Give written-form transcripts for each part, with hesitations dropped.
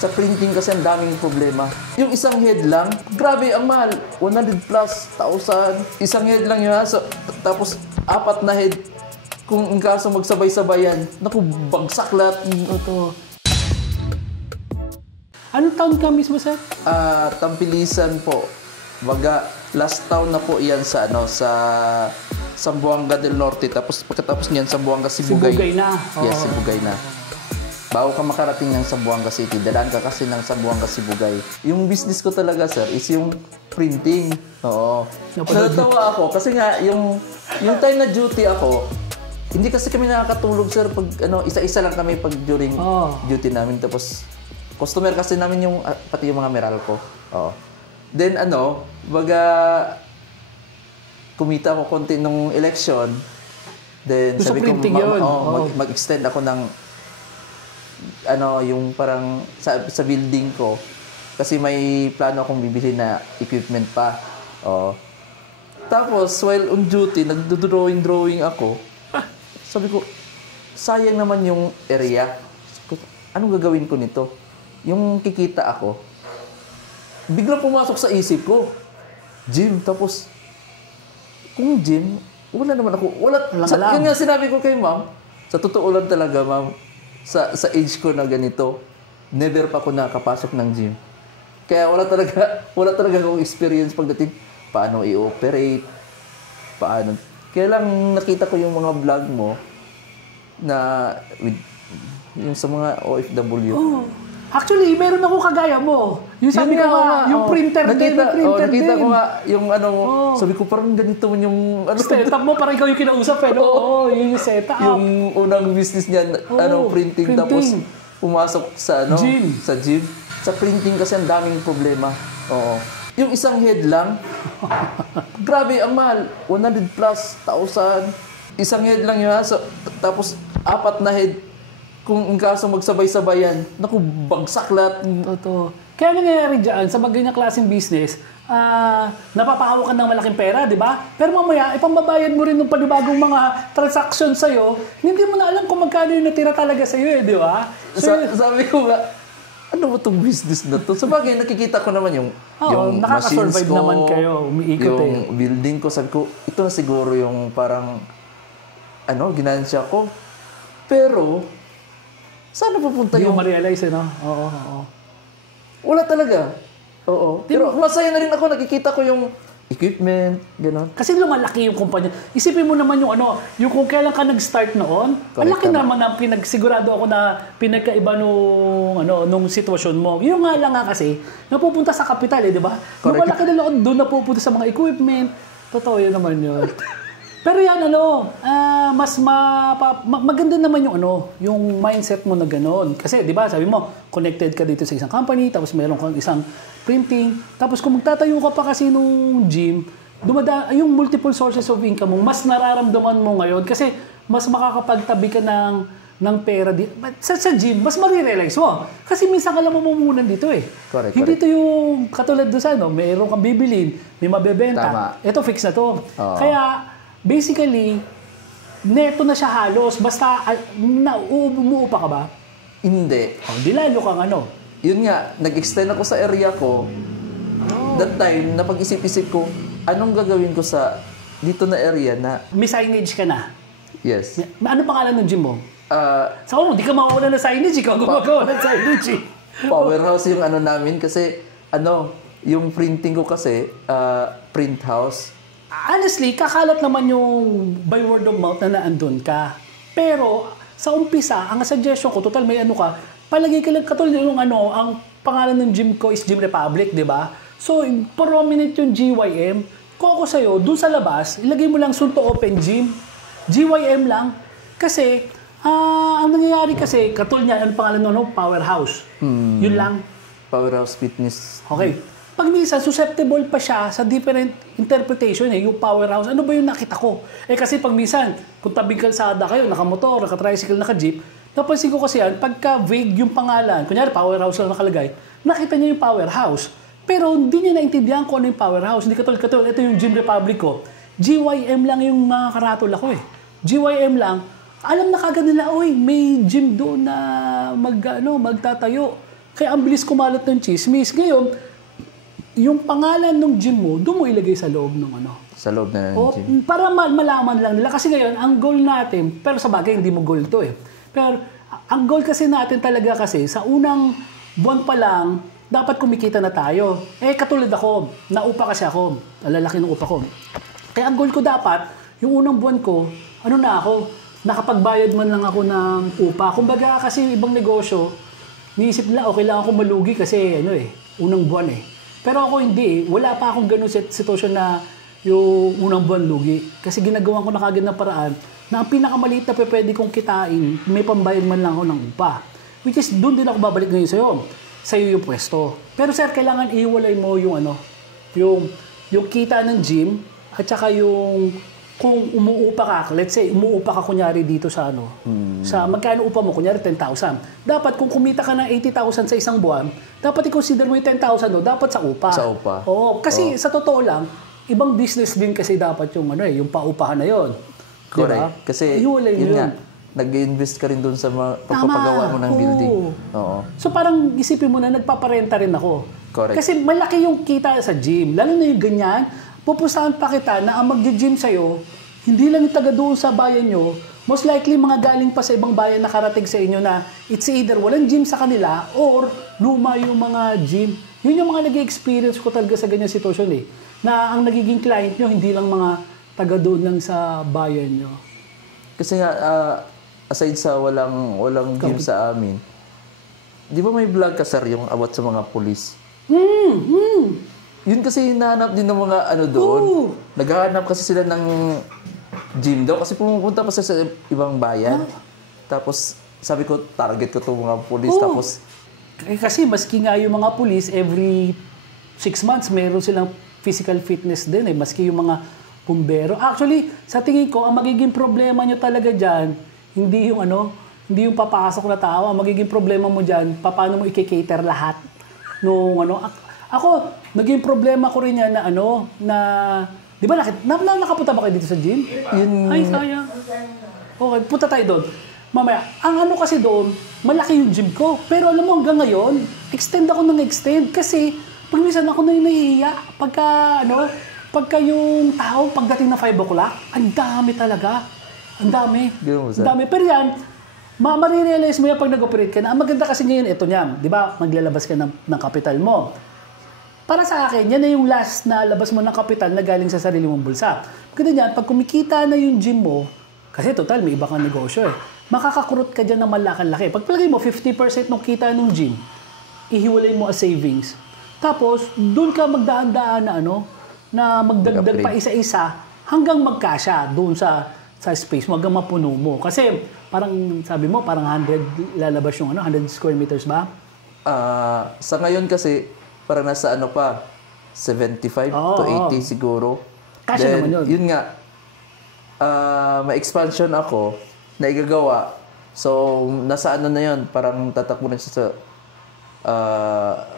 Sa printing kasi ang daming problema. Yung isang head lang, grabe ang mahal. 100 plus, 1,000. Isang head lang yun ha. So, tapos 4 na head. Kung in kaso magsabay-sabayan, naku, bagsak lahat. Ito. Anong taon ka mismo, sir? Tampilisan po. Baga, last town na po yan sa Zamboanga del Norte. Tapos pagkatapos niyan, Zamboanga, Sibugay. Sibugay na. Yes, Sibugay na. Bago ka makarating ng Zamboanga City, dalaan ka kasi ng Zamboanga, Sibugay. Yung business ko talaga, sir, is yung printing. Oo. Natawa ako kasi nga, yung time na duty ako, hindi kasi kami nakakatulog, sir, pag isa-isa lang kami pag during duty namin. Tapos, customer kasi namin yung, pati yung mga Meralco. Oo. Then, baga, kumita ko konti nung election. Then, so, sabi ko, yun. mag-extend ako ng, yung parang sa building ko. Kasi may plano akong bibili na equipment pa. Oo. Tapos, while on duty, nagdo-drawing ako. Sabi ko, sayang naman yung area. Anong gagawin ko nito? Yung kikita ako, biglang pumasok sa isip ko, gym. Tapos, kung gym, wala naman ako. Yun nga sinabi ko kay ma'am, sa totoo lang talaga, ma'am, sa age ko na ganito, never pa ako nakapasok ng gym. Kaya wala talaga akong experience pagdating paano i-operate, paano. Kaya lang nakita ko yung mga vlog mo na yung sa mga OFW. Oh. Actually, meron ako kagaya mo. Yung sabi ko nga, yung printer din. Nakita ko nga yung sabi ko parang ganito yung setup mo, parang ikaw yung kinausap Oo, yun yung setup. Yung unang business niya, printing. Tapos pumasok sa gym. Sa gym. Sa printing kasi ang daming problema. Oo. Yung isang head lang, grabe ang mahal. 100 plus, 1,000. Isang head lang yun ha. So, tapos 4 na head. Kung in kaso magsabay-sabayan, naku, bagsak lahat. Totoo. Kaya nangyayari dyan, sa mga ganyang klaseng business, napapahawa ka ng malaking pera, di ba? Pero mamaya, ipambabayad mo rin ng panibagong mga transactions sa'yo, hindi mo na alam kung magkano yung natira talaga sa'yo di ba? So, sabi ko nga, ano ba itong business na to? Sabagay, nakikita ko naman yung machines ko, naman kayo, umiikot yung building ko. Sabi ko, ito na siguro yung parang, ginansya ko. Pero, saan pupunta yung... Hindi ma-realize, Oo. Wala talaga. Oo. Pero masaya na rin ako. Nakikita ko yung equipment, gano'n. Kasi lumalaki yung kumpanya. Isipin mo naman yung yung kung kailan ka nag-start noon, malaki naman na pinagsigurado ako na pinagkaiba nung sitwasyon mo. Yung nga lang kasi, napupunta sa kapital di ba? Lumalaki na lang doon napupunta sa mga equipment. Totoo yun naman yun. Pero yan, mas maganda naman yung mindset mo na gano'n. Kasi, di ba, sabi mo, connected ka dito sa isang company, tapos meron kang isang printing, tapos kung magtatayo ka pa kasi nung gym, yung multiple sources of income mo, mas nararamdaman mo ngayon kasi mas makakapagtabi ka ng pera dito. Sa gym, mas marirealize mo. Kasi minsan ka lang mamumunan dito Correct. Hindi ito yung katulad doon sa meron kang bibilin, may mabebenta. Ito, fix na to. Kaya, basically, neto na siya halos. Basta, umuupa ka ba? Hindi. Di lalo kang Yun nga, nag-extend ako sa area ko. That time, napag-isip-isip ko, anong gagawin ko sa dito na area na... May signage ka na? Yes. Ano pangalan ng gym mo? Di ka mawawala ng signage. Ikaw gumagawa ng signage. Powerhouse yung namin kasi, yung printing ko kasi, print house. Honestly, kakalat naman yung by word of mouth na naandun ka. Pero, sa umpisa, ang suggestion ko, total may ka, palagi ka lang katulad yung ang pangalan ng gym ko is Gym Republic, di ba? So, prominent yung GYM. Kung ako sa'yo, dun sa labas, ilagay mo lang soon to open gym. GYM lang. Kasi, ang nangyayari kasi, katulad niya, ang pangalan ng Powerhouse. Yun lang. Powerhouse Fitness. Okay. Pag minsan, susceptible pa siya sa different interpretation yung powerhouse. Ano ba yung nakita ko? Kasi pag minsan, kung tabing kalsada kayo, nakamotor, naka-tricycle, naka-jeep, napansin ko kasi yan, pagka vague yung pangalan, kunyari powerhouse lang nakalagay, nakita niya yung powerhouse. Pero hindi niya naintindihan kung ano yung powerhouse. Hindi katulad, ito yung Gym Republic ko. GYM lang yung mga karatol ako GYM lang, alam na kagad nila, may gym doon na magtatayo. Kaya ang bilis kumalat ng chismis. Ngayon, yung pangalan ng gym mo, doon mo ilagay sa loob ng ano. Sa loob na ng O, gym. para malaman lang nila. Kasi ngayon, ang goal natin, pero sa bagay, hindi mo goal to eh. Pero ang goal kasi natin talaga kasi, sa unang buwan pa lang, dapat kumikita na tayo. Eh, katulad ako, naupa kasi ako. Lalaki ng upa ko. Kaya ang goal ko dapat, yung unang buwan ko, ano na ako, nakapagbayad man lang ako ng upa. Kumbaga kasi yung ibang negosyo, niisip nila, okay lang ako malugi kasi unang buwan eh. Pero ako hindi eh. Wala pa akong ganun sitwasyon na yung unang buwan lugi. Kasi ginagawa ko na kagad ng paraan na ang pinakamaliit na pwede kong kitain, may pambayad man lang ako ng upa. Which is, doon din ako babalik ngayon sa'yo yung pwesto. Pero sir, kailangan ihiwalay mo yung yung kita ng gym at saka yung kung umuupa ka, let's say, umuupa ka kunyari dito sa sa magkano upa mo, kunyari 10,000. Dapat kung kumita ka ng 80,000 sa isang buwan, dapat i-consider mo yung 10,000 dapat sa upa. Sa upa. Oo, kasi sa totoo lang, ibang business din kasi dapat yung yung paupahan na yon. Correct. Diba? Kasi Ihiwalay mo yun nga, yun. nag-invest ka rin doon sa pagpapagawa mo ng building. Oo. So parang isipin mo na nagpaparenta rin ako. Correct. Kasi malaki yung kita sa gym. Lalo na yung ganyan, pupustahan pa kita na ang mag-gym sa'yo, hindi lang yung taga doon sa bayan nyo, most likely mga galing pa sa ibang bayan nakarating sa inyo na it's either walang gym sa kanila or luma yung mga gym. Yun yung mga nag-experience ko talaga sa ganyan sitwasyon eh. Na ang nagiging client nyo, hindi lang mga taga doon lang sa bayan nyo. Kasi nga, aside sa walang gym sa amin, di ba may vlog ka, sir, yung about sa mga police? Yun kasi hinahanap din ng mga doon. Naghahanap kasi sila ng gym daw kasi pumupunta pa sa ibang bayan. Tapos sabi ko, target ko itong mga police. Tapos kasi maski nga yung mga police, every 6 months, meron silang physical fitness din eh. Maski yung mga bumbero. Actually, sa tingin ko, ang magiging problema nyo talaga dyan, hindi yung hindi yung papasok na tao. Ang magiging problema mo dyan, paano mo i-cater lahat nung Ako, naging problema ko rin yan na di ba nakapunta ba kayo dito sa gym? Ay, sayang. Okay, punta tayo doon. Mamaya, ang kasi doon, malaki yung gym ko. Pero alam mo, hanggang ngayon, extend ako ng extend. Kasi, pag minsan ako na yung nahihiya, pagka yung tao, pagdating na 5 o'clock, ang dami talaga. Ang dami. Ang dami. Pero yan, marirealize mo yan pag nag-operate ka na. Ang maganda kasi ngayon, ito niyan. Di ba, maglalabas ka ng kapital mo. Para sa akin, yan na yung last na labas mo ng kapital na galing sa sarili mong bulsa. Kasi yan, pag kumikita na yung gym mo, kasi total, may iba kang negosyo eh. Makakakurot ka dyan ng malaki-laki. Pag palagay mo, 50% ng kita ng gym, ihiwalay mo as savings. Tapos, doon ka magdaan-daan na magdagdag pa isa-isa hanggang magkasya doon sa space mo, hanggang mapuno mo. Kasi, parang sabi mo, parang 100 lalabas yung 100 square meters ba? Sa ngayon kasi, parang nasa 75 to 80 siguro. Kasi naman yun. Yun nga, may expansion ako na igagawa. So, nasa na yun, parang tatakbo na siya sa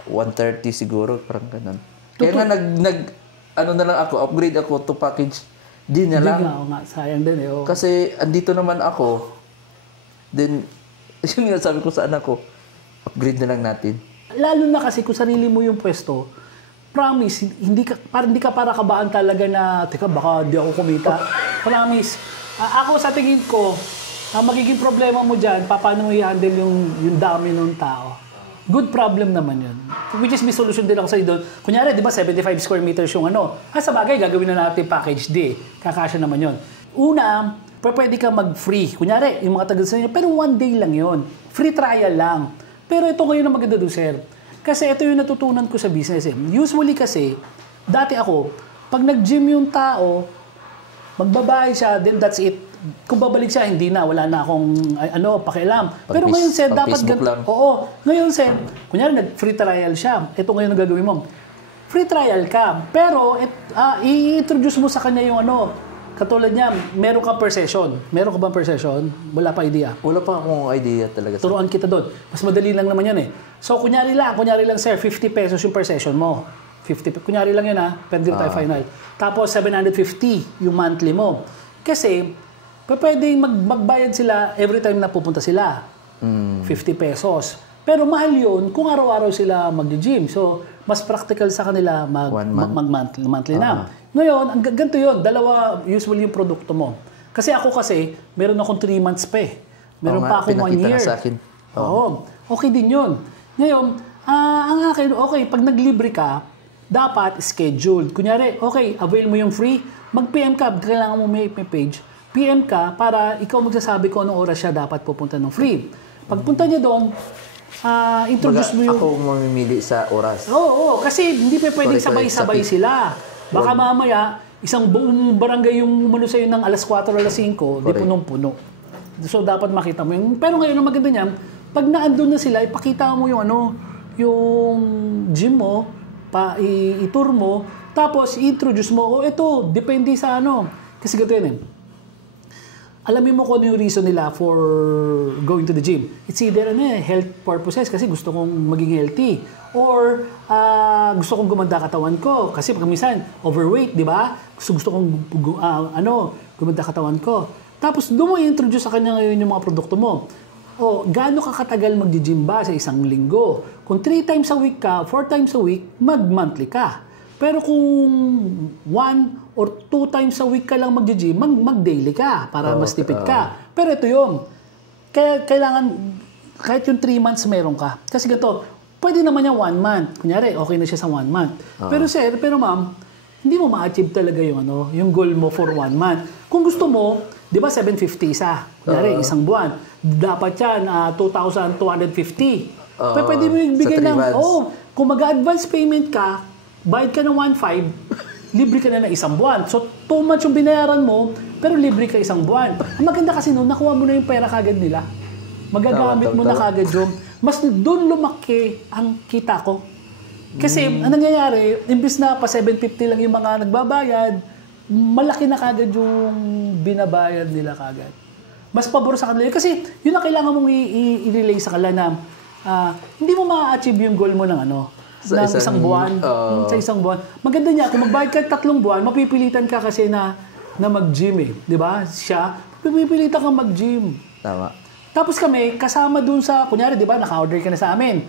130 siguro, parang ganun. Kaya nga na lang ako, upgrade ako to package D na lang. Hindi nga, sayang din eh. Oh. Kasi andito naman ako, then, yun nga sabi ko sa anak ko, upgrade na lang natin. Lalo na kasi kung sarili mo yung pwesto, promise, hindi ka para kabaan talaga na, teka, baka di ako kumita. Promise. Ako sa tingin ko, ang magiging problema mo dyan, paano mo i-handle yung dami ng tao. Good problem naman yun. Which is, may solution din ako sa doon. Kunyari, di ba, 75 square meters yung sa bagay, gagawin na natin package D. Kakasya naman yun. Una, pwede ka mag-free. Kunyari, yung mga tagal sa inyo, pero 1 day lang yun. Free trial lang. Pero ito ngayon na maganda doon, sir. Kasi ito yung natutunan ko sa business. Usually kasi, dati ako, pag nag-gym yung tao, magbabayad siya, then that's it. Kung babalik siya, hindi na. Wala na akong, pakialam. Pero ngayon, sir, dapat ganito. Oo. Ngayon, sir, kunyari, nag-free trial siya. Ito ngayon ang gagawin mo. Free trial ka. Pero, i-introduce mo sa kanya yung katulad niya, meron ka per session. Meron ka ba per session? Wala pa idea. Wala pa akong idea talaga. Turuan kita doon. Mas madali lang naman yan eh. So, kunyari lang sir, 50 pesos yung per session mo. 50, kunyari lang yun pwede tayo final. Tapos, 750 yung monthly mo. Kasi, pwedeng magbayad sila every time na pupunta sila. 50 pesos. Pero mahal yun kung araw-araw sila mag-gym. So, mas practical sa kanila mag-monthly na. Ngayon, ganito yun. Dalawa usually yung produkto mo. Kasi meron akong 3 months pa eh. Meron pa akong 1 year. Sa akin. Oo. Okay din yun. Ngayon, ang akin, okay, pag naglibre ka, dapat scheduled. Kunyari, okay, avail mo yung free, mag-PM ka, kailangan mo may page, PM ka para ikaw magsasabi ko anong oras siya dapat pupunta ng free. Pagpunta niya doon, introduce mo yung... Ako mamimili sa oras. Oo, kasi hindi pa pwedeng sabay-sabay sila. Baka mamaya, isang buong barangay yung umano sa'yo ng alas 4, alas 5, di punong-puno. So, dapat makita mo yung... Pero ngayon, ang maganda niyan, pag naandun na sila, ipakita mo yung yung gym mo, i-tour mo, tapos i-introduce mo, ito, depende sa Kasi ganito yun eh. Alamin mo kung ano yung reason nila for going to the gym. It's either health purposes kasi gusto kong maging healthy. Or gusto kong gumanda katawan ko. Kasi pag minsan, overweight, di ba? Gusto kong gumanda katawan ko. Tapos doon mo i-introduce sa kanya ngayon yung mga produkto mo. O, gaano ka katagal mag-gym ba sa isang linggo? Kung 3 times a week ka, 4 times a week, mag-monthly ka. Pero kung 1 or 2 times a week ka lang mag-gym, mag-daily ka para mas tipid ka. Pero ito yun. Kaya kailangan, kahit yung 3 months meron ka. Kasi ganito, pwede naman yung 1 month. Kunyari, okay na siya sa 1 month. Pero ma'am, hindi mo ma-achieve talaga yung goal mo for 1 month. Kung gusto mo, di ba 750 isa? Kunyari, isang buwan. Dapat yan, 2,250. Pwede mo ibigay ng, kung mag-advance payment ka, bayad ka ng 1,500, libre ka na ng isang buwan. So, 2 months yung binayaran mo, pero libre ka isang buwan. Ang maganda kasi noon, nakuha mo na yung pera kagad nila. Magagamit mo na kagad yung, mas doon lumaki ang kita ko. Kasi, ang nangyayari, imbis na pa 750 lang yung mga nagbabayad, malaki na kagad yung binabayad nila kagad. Mas pabor sa kanila. Kasi, yun ang kailangan mong i-relay sa kanila na hindi mo ma-achieve yung goal mo ng ng isang buwan. Sa isang buwan. Maganda niya, kung magbayad ka 3 buwan, mapipilitan ka kasi na mag-gym eh. Di ba? Siya, pipilitan kang mag-gym. Tama. Tapos kami, kasama dun sa, kunyari, di ba, naka-order ka na sa amin.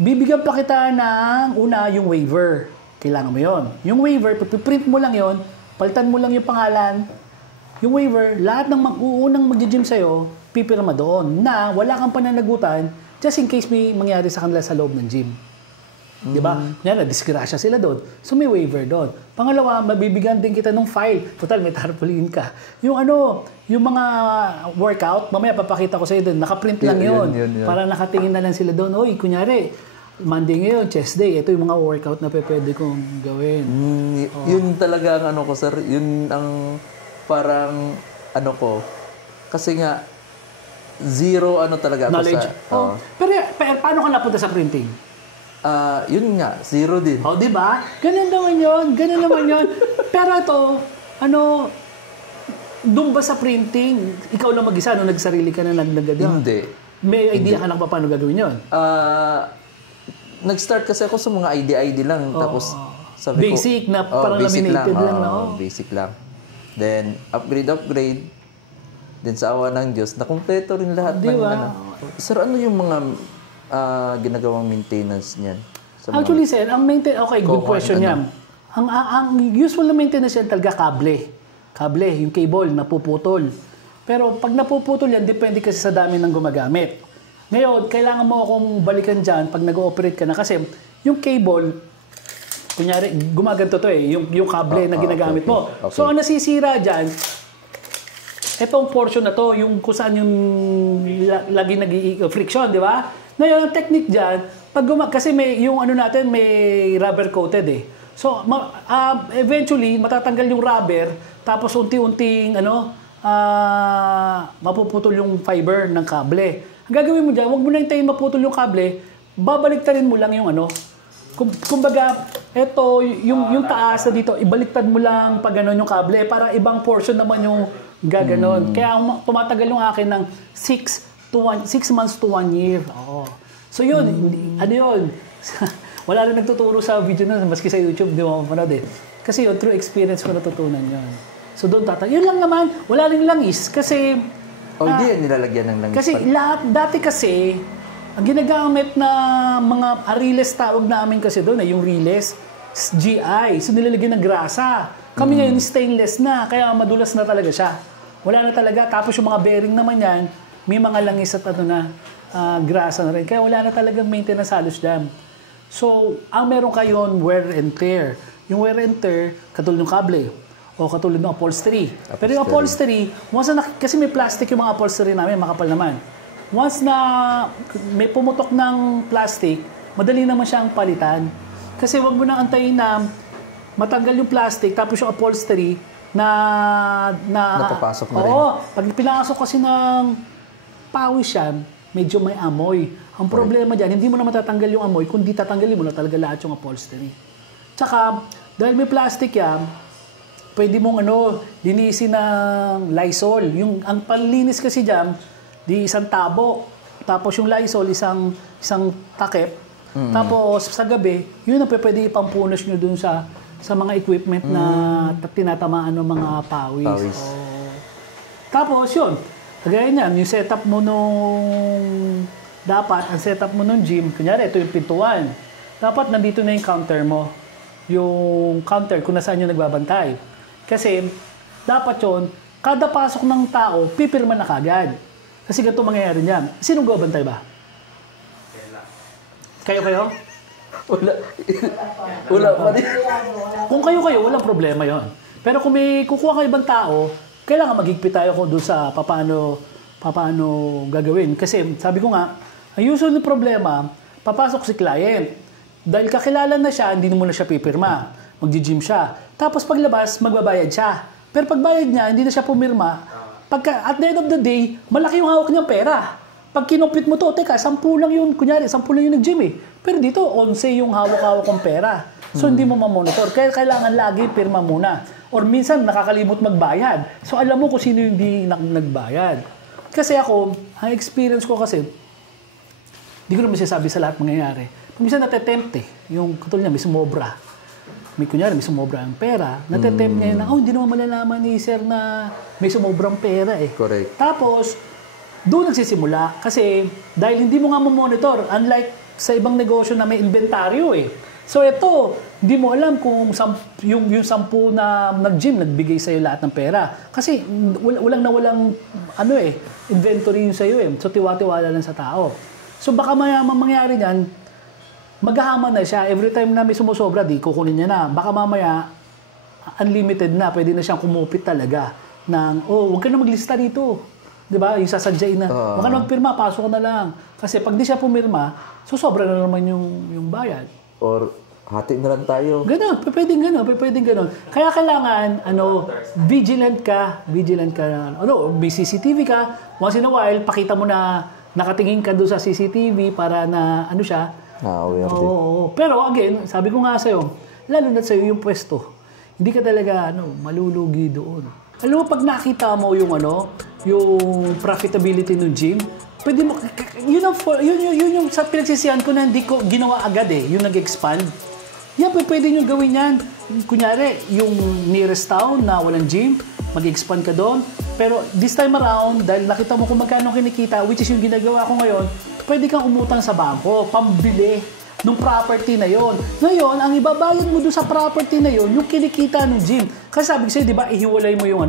Bibigyan pa kita ng yung waiver. Kailangan mo yon. Yung waiver, piprint mo lang yon, palitan mo lang yung pangalan. Yung waiver, lahat ng unang mag-gym sa'yo, pipirma doon na wala kang pananagutan just in case may mangyari sa kanila sa loob ng gym. Di ba? Yan, disgrasya sila doon. So may waiver doon. Pangalawa, mabibigyan din kita ng file. Total, may tarpaulin ka. Yung yung mga workout, mamaya papakita ko sa iyo doon. Nakaprint lang yun. Para nakatingin na lang sila doon. Oy, kunyari, Monday ngayon, chest day. Ito yung mga workout na pwede kong gawin. Yun talaga ang ko, sir. Yun ang parang ko. Kasi nga, zero talaga ako knowledge. sa... Pero paano ka napunta sa printing? Yun nga, zero din. Di ba? Ganun naman yun. Pero ito, doon ba sa printing, ikaw lang mag-isa, nagsarili ka na nagdagdag? Hindi. May idea ka lang pa paano gagawin yun? Nag-start kasi ako sa mga ID lang. Tapos, sabi basic ko... na, parang laminated lang. Basic lang. Then, upgrade. Then, sa awa ng Diyos, nakumpleto rin lahat ng Sir, ano yung mga... ginagawang maintenance niyan? Actually, sir, ang maintenance... Okay, good question yan. Ang usual na maintenance yan talaga kable. Kable, yung cable, napuputol. Pero pag napuputol yan, depende kasi sa dami ng gumagamit. Ngayon, kailangan mo akong balikan dyan pag nag-ooperate ka na. Kasi yung cable, kunyari, gumaganto to eh. Yung kable na ginagamit mo. Okay. So, ang nasisira dyan, itong portion na to, yung kung saan yung lagi nag-friction, di ba? Ngayon, ang technique dyan, kasi may rubber coated eh. So, eventually, matatanggal yung rubber, tapos unti-unting, mapuputol yung fiber ng kable. Ang gagawin mo dyan, huwag mo na hintayin maputol yung kable, babaliktarin mo lang yung kumbaga, eto, yung taas na dito, ibaliktad mo lang pag yung kable, para ibang portion naman yung gaganon. Kaya tumatagal yung akin ng 6 months to 1 year. So yun, yun? Wala rin nagtuturo sa video na, maski sa YouTube, di mo mapanood eh. Kasi yun, through experience ko natutunan yun. So doon yun lang naman, wala rin langis. Kasi... hindi yan nilalagyan ng langis. Kasi dati kasi, Ang ginagamit na mga Ariles tawag namin kasi doon, yung Riles, GI. So nilalagyan ng grasa. Kami ngayon stainless na, kaya madulas na talaga siya. Wala na talaga. Tapos yung mga bearing naman yan, may mga langis at grasa na rin. Kaya wala na talagang maintenance halos dyan. So, ang meron kayon, wear and tear. Yung wear and tear, katulad ng kable o katulad ng upholstery. Pero yung upholstery, kasi may plastic yung mga upholstery namin, makapal naman. Once na may pumutok ng plastic, madali naman siyang palitan. Kasi wag mo nang antayin na matanggal yung plastic, tapos yung upholstery napapasok na rin. Oo, pag pinasok kasi ng pawis yan, medyo may amoy. Ang problema dyan, hindi mo na matatanggal yung amoy, kundi tatanggalin mo na talaga lahat yung upholstery. Tsaka, dahil may plastic yan, pwede mong linisin ng Lysol. Ang panlinis kasi dyan, di isang tabo. Tapos yung Lysol, isang takip. Tapos sa gabi, yun ang pwede ipampunas nyo dun sa mga equipment na tinatamaan ng mga pawis. Tapos yun, kagaya niyan, yung setup mo ang setup mo nung gym, kunyari, ito yung pintuan. Dapat nandito na yung counter mo. Yung counter kung nasaan yung nagbabantay. Kasi, dapat yun, kada pasok ng tao, pipirma na kagad. Kasi ganito mangyayari niyan. Sinong gabantay ba? Kayo? Wala pa rin. Kung kayo, walang problema yon. Pero kung may kukuha kayo ibang tao, kailangan magigpit tayo kung doon sa paano gagawin. Kasi sabi ko nga, ang usual na problema, papasok si client. Dahil kakilala na siya, hindi mo na siya pipirma. Magji-gym siya. Tapos paglabas, magbabayad siya. Pero pagbayad niya, hindi na siya pumirma. At the end of the day, malaki yung hawak niyang pera. Pag kinupit mo to, teka, 10 lang yun. Kunyari, 10 lang yung nag-gym eh. Pero dito, 11 yung hawak-hawak kong pera. So, hindi mo mamonitor. Kaya kailangan lagi pirma muna. Or minsan, nakakalimot magbayad. So, alam mo kung sino yung hindi nagbayad. Kasi ako, ang experience ko kasi, hindi ko naman sasabi sa lahat mangyayari. Minsan natetempt eh. Yung katulad niya, may sumobra. May sumobra ang pera. Natetempt niya na, hindi naman malalaman ni sir na may sumobrang pera eh. Correct. Tapos, doon nagsisimula. Kasi, dahil hindi mo nga mamonitor, unlike sa ibang negosyo na may inventaryo eh. So, ito, hindi mo alam kung yung 10 na nag-gym, nagbigay sa'yo lahat ng pera. Kasi, walang inventory yun sa'yo eh. So, tiwa-tiwala lang sa tao. So, baka mangyari niyan, maghahaman na siya. Every time na may sumusobra, di kukunin niya na. Baka mamaya, unlimited na. Pwede na siyang kumupit talaga ng, huwag ka na maglista dito. Diba? Yung sasadyain na, huwag ka na magpirma, pasok ka na lang. Kasi pag di siya pumirma, sobra na naman yung bayad. Or, hati na lang tayo. Ganon, pwedeng ganon. Kaya kailangan, vigilant ka, may CCTV ka, once in a while, pakita mo na nakatingin ka doon sa CCTV para na, siya. Aware din. Oo. Pero again, sabi ko nga sa'yo, lalo na sa'yo yung pwesto, hindi ka talaga, malulugi doon. Alam mo, pag nakita mo yung profitability ng gym, pwede mo, yun yung sa pinagsisihan ko na hindi ko ginawa agad eh, yung nag-expand. Yan, pwede nyo gawin yan. Kunyari, yung nearest town na walang gym, mag-expand ka doon. Pero this time around, dahil nakita mo kung magkano kinikita, which is yung ginagawa ko ngayon, pwede kang umutang sa bangko, pambili ng property na yon. Ngayon, ang ibabayad mo doon sa property na yon, yung kinikita ng gym. Kasi sabi ko sa'yo, di ba, ihiwalay mo yung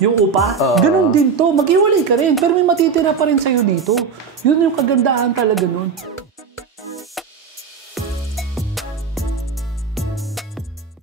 yung upa? Ganun din to. Maghiwalay ka rin, pero may matitira pa rin sa'yo dito. Yun yung kagandahan talaga nun.